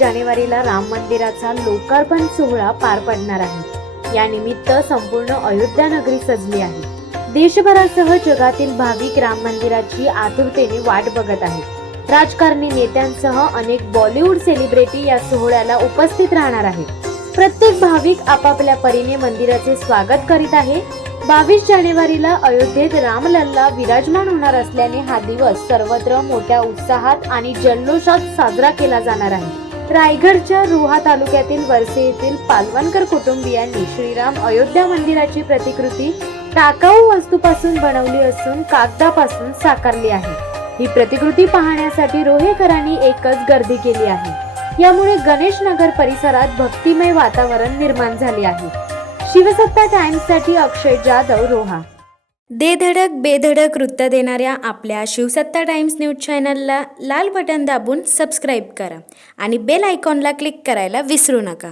जानेवारीला राम मंदिराचा लोकार्पण सोहळा पार पडणार आहे। या निमित्त संपूर्ण अयोध्या नगरी सजली आहे। देशभरासह जगातील भाविक राम मंदिराची आतुरतेने वाट बघत आहेत। राजकारणी नेत्यांसह अनेक बॉलिवूड सेलिब्रिटी या सोहळ्याला उपस्थित राहणार आहेत। प्रत्येक भाविक आपापल्या परीने मंदिराचे स्वागत करीत आहे। 22 जानेवारीला अयोध्येत रामलल्ला विराजमान होणार असल्याने हा दिवस सर्वत्र मोठ्या उत्साहात आणि जल्लोषात साजरा केला जाणार आहे। रायगडच्या रोहा तालुक्यातील वरसे येथील पालवणकर कुटुंबियांनी श्रीराम अयोध्या मंदिराची प्रतिकृती टाकाऊ वस्तूपासून बनवली असून कागदापासून साकारली आहे। ही प्रतिकृती पाहण्यासाठी रोहेकरांनी एकच गर्दी केली आहे। यामुळे गणेश नगर परिसरात भक्तिमय वातावरण निर्माण झाले आहे। शिवसत्ता टाइम्स साठी अक्षय जाधव, रोहा। दे धडक बेधडक वृत्त देणाऱ्या आपल्या शिवसत्ता टाइम्स न्यूज चॅनलला लाल बटन दाबून सबस्क्राईब करा आणि बेल आयकॉनला क्लिक करायला विसरू नका।